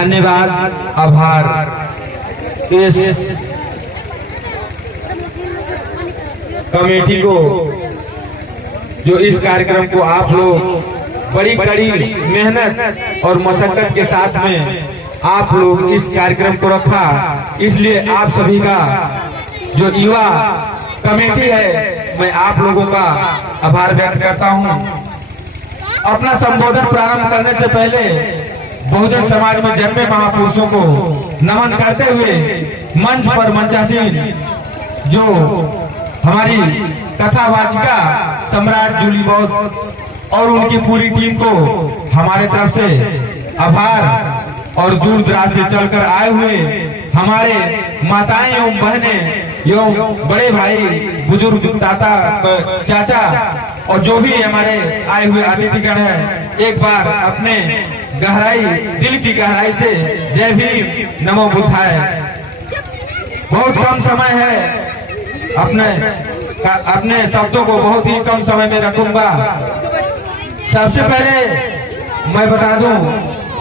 धन्यवाद, आभार। इस कमेटी को जो इस कार्यक्रम को आप लोग बड़ी कड़ी मेहनत और मशक्कत के साथ में आप लोग इस कार्यक्रम को रखा, इसलिए आप सभी का जो युवा कमेटी है मैं आप लोगों का आभार व्यक्त करता हूं। अपना संबोधन प्रारंभ करने से पहले बहुजन समाज में जन्मे महापुरुषों को नमन करते हुए मंच पर मंचासीन जो हमारी कथावाचिका सम्राट जूली बौद्ध और उनकी पूरी टीम को हमारे तरफ से आभार, और दूर दराज से चलकर आए हुए हमारे माताएं एवं बहनें एवं बड़े भाई बुजुर्ग दाता चाचा और जो भी हमारे आए हुए अतिथिगण हैं, एक बार अपने गहराई दिल की गहराई से जय भीम नमो बुद्धाय। बहुत कम समय है, अपने शब्दों को बहुत ही कम समय में रखूंगा। सबसे पहले मैं बता दूं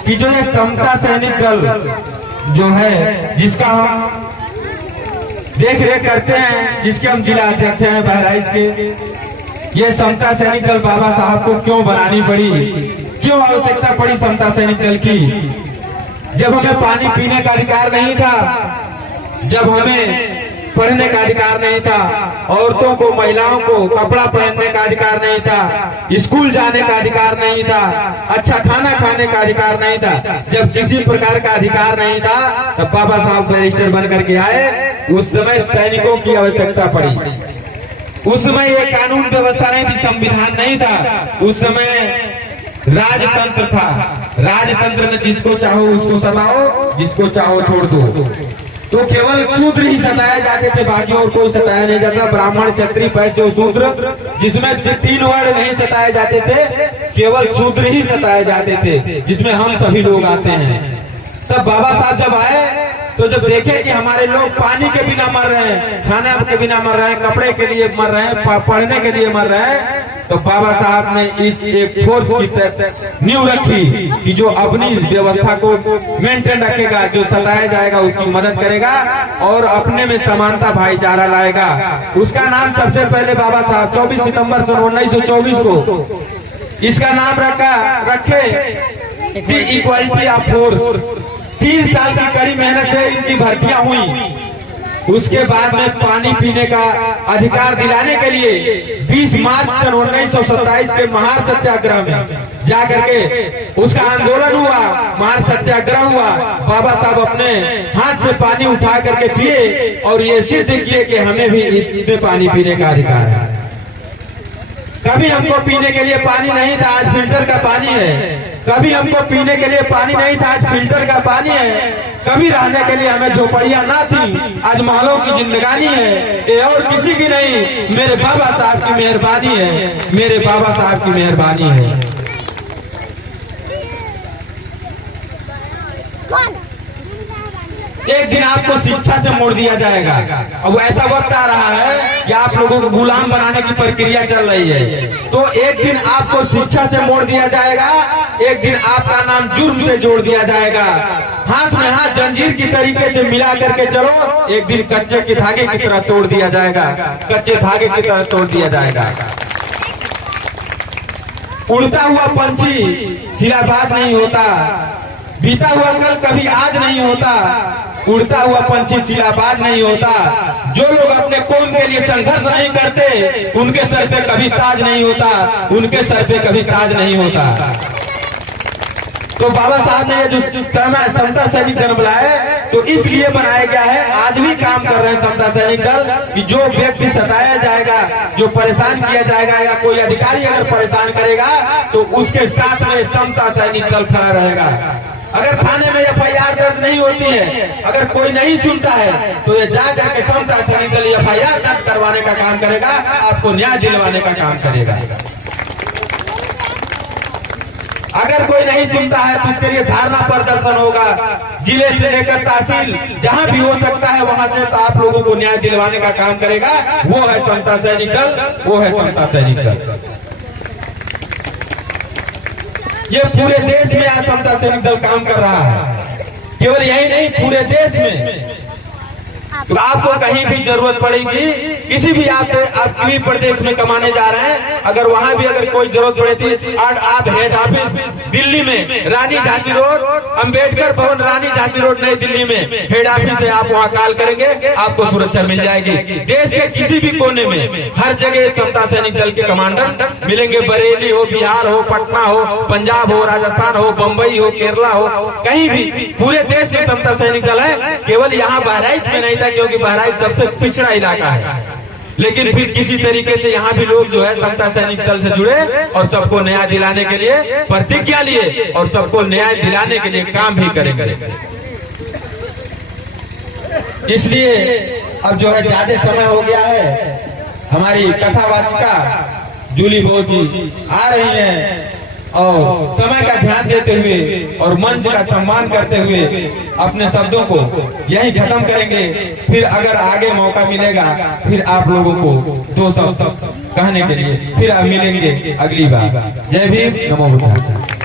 कि जो ये समता सैनिक दल जो है, जिसका हम देख रेख करते हैं, जिसके हम जिला अध्यक्ष हैं बहराइच के, ये समता सैनिक दल बाबा साहब को क्यों बनानी पड़ी, क्यों आवश्यकता पड़ी समता सैनिक दल की? जब हमें पानी पीने का अधिकार नहीं था, जब हमें पढ़ने का अधिकार नहीं था, औरतों को महिलाओं को कपड़ा पहनने का अधिकार नहीं था, स्कूल जाने का अधिकार नहीं था, अच्छा खाना खाने का अधिकार नहीं था, जब किसी प्रकार का अधिकार नहीं था, तब बाबा साहब बैरिस्टर बन करके आए। उस समय सैनिकों की आवश्यकता पड़ी। उस समय ये कानून व्यवस्था नहीं थी, संविधान नहीं था, उस समय राजतंत्र था। राजतंत्र में जिसको चाहो उसको सताओ, जिसको चाहो छोड़ दो। तो केवल शूद्र ही सताए जाते थे, बाकी और कोई सताया नहीं जाता। ब्राह्मण, क्षत्रिय, वैश्य और शूद्र, जिसमें 3 वर्ण नहीं सताए जाते थे, केवल शूद्र ही सताए जाते थे, जिसमें हम सभी लोग आते हैं। तब बाबा साहब जब आए तो जब देखे कि हमारे लोग पानी के बिना मर रहे हैं, खाने के बिना मर रहे हैं, कपड़े के लिए मर रहे हैं, पढ़ने के लिए मर रहे हैं, तो बाबा साहब ने इस एक फोर्स की नींव रखी कि जो अपनी व्यवस्था को मेंटेन रखेगा, जो सताया जाएगा उसकी मदद करेगा और अपने में समानता भाईचारा लाएगा। उसका नाम सबसे पहले बाबा साहब 24 सितंबर 1924 को इसका नाम रखे दी इक्वालिटी ऑफ फोर्स। 3 साल की कड़ी मेहनत से इनकी भर्तियां हुई। उसके बाद में पानी पीने का अधिकार दिलाने के लिए 20 मार्च सन 1927 के महार सत्याग्रह में जाकर के उसका आंदोलन हुआ, महार सत्याग्रह हुआ। बाबा साहब अपने हाथ से पानी उठा करके पिए और ये सिद्ध किए कि हमें भी इसमें पानी पीने का अधिकार है। कभी हमको पीने के लिए पानी नहीं था, आज फिल्टर का पानी है। कभी हमको पीने के लिए पानी नहीं था, आज फिल्टर का पानी है। कभी रहने के लिए हमें झोपड़ियां ना थी, आज महलों की जिंदगानी है। ये और किसी की नहीं, मेरे बाबा साहब की मेहरबानी है, मेरे बाबा साहब की मेहरबानी है। एक दिन आपको शिक्षा से मोड़ दिया जाएगा। अब ऐसा वक्त आ रहा है कि आप लोगों को गुलाम बनाने की प्रक्रिया चल रही है, तो एक दिन आपको शिक्षा से मोड़ दिया जाएगा, एक दिन आपका नाम जुर्म से जोड़ दिया जाएगा। हाथ में हाथ जंजीर की तरीके से मिला करके चलो, एक दिन कच्चे के धागे की तरह तोड़ दिया जाएगा, कच्चे धागे की तरह तोड़ दिया जाएगा। उड़ता हुआ पंछी सिलाबाज नहीं होता, बीता हुआ कल कभी आज नहीं होता, उड़ता हुआ पंछी सिलाबाज नहीं होता। जो लोग अपने कौम के लिए संघर्ष नहीं करते, उनके सर पे कभी ताज नहीं होता, उनके सर पे कभी ताज नहीं होता। तो बाबा साहब ने ये जो समता सैनिक दल बनाया, तो इसलिए बनाया गया है। आज भी काम कर रहे हैं समता सैनिक दल कि जो व्यक्ति सताया जाएगा, जो परेशान किया जाएगा या कोई अधिकारी अगर परेशान करेगा, तो उसके साथ में समता सैनिक दल खड़ा रहेगा। अगर थाने में FIR दर्ज नहीं होती है, अगर कोई नहीं सुनता है, तो ये जा करके समता सैनिक दल FIR दर्ज करवाने का काम करेगा, आपको न्याय दिलवाने का काम करेगा। अगर कोई नहीं सुनता है तो उसके लिए धारणा प्रदर्शन होगा, जिले से लेकर तहसील जहां भी हो सकता है वहां से, तो आप लोगों को न्याय दिलवाने का काम करेगा। वो है समता सैनिक दल, वो है समता सैनिक दल। ये पूरे देश में आज समता सैनिक दल काम कर रहा है। केवल यही नहीं, पूरे देश में तो आपको कहीं भी जरूरत पड़ेगी, किसी भी आप किसी प्रदेश में कमाने जा रहे हैं, अगर वहां भी अगर कोई जरूरत पड़े थी, और आप हेड ऑफिस दिल्ली में रानी झांसी रोड, अंबेडकर भवन रानी झांसी रोड नई दिल्ली में हेड ऑफिस है, आप वहां कॉल करेंगे, आपको सुरक्षा मिल जाएगी। देश के किसी भी कोने में हर जगह समता सैनिक दल के कमांडर मिलेंगे, बरेली हो, बिहार हो, पटना हो, पंजाब हो, राजस्थान हो, बम्बई हो, केरला हो, कहीं भी पूरे देश में समता सैनिक दल है। केवल यहाँ बहराइच में नहीं था, क्योंकि बहराइच सबसे पिछड़ा इलाका है, लेकिन फिर किसी तरीके से यहाँ भी लोग जो है समता सैनिक दल से जुड़े और सबको न्याय दिलाने के लिए प्रतिज्ञा लिए और सबको न्याय दिलाने के लिए काम भी करेंगे। इसलिए अब जो है ज्यादा समय हो गया है, हमारी कथावाचिका जूली बहू जी आ रही हैं और समय का ध्यान देते हुए और मंच का सम्मान करते हुए अपने शब्दों को यही खत्म करेंगे। फिर अगर आगे मौका मिलेगा फिर आप लोगों को दो शब्द कहने के लिए फिर आप मिलेंगे अगली बार। जय भीम, नमो बुद्धाय।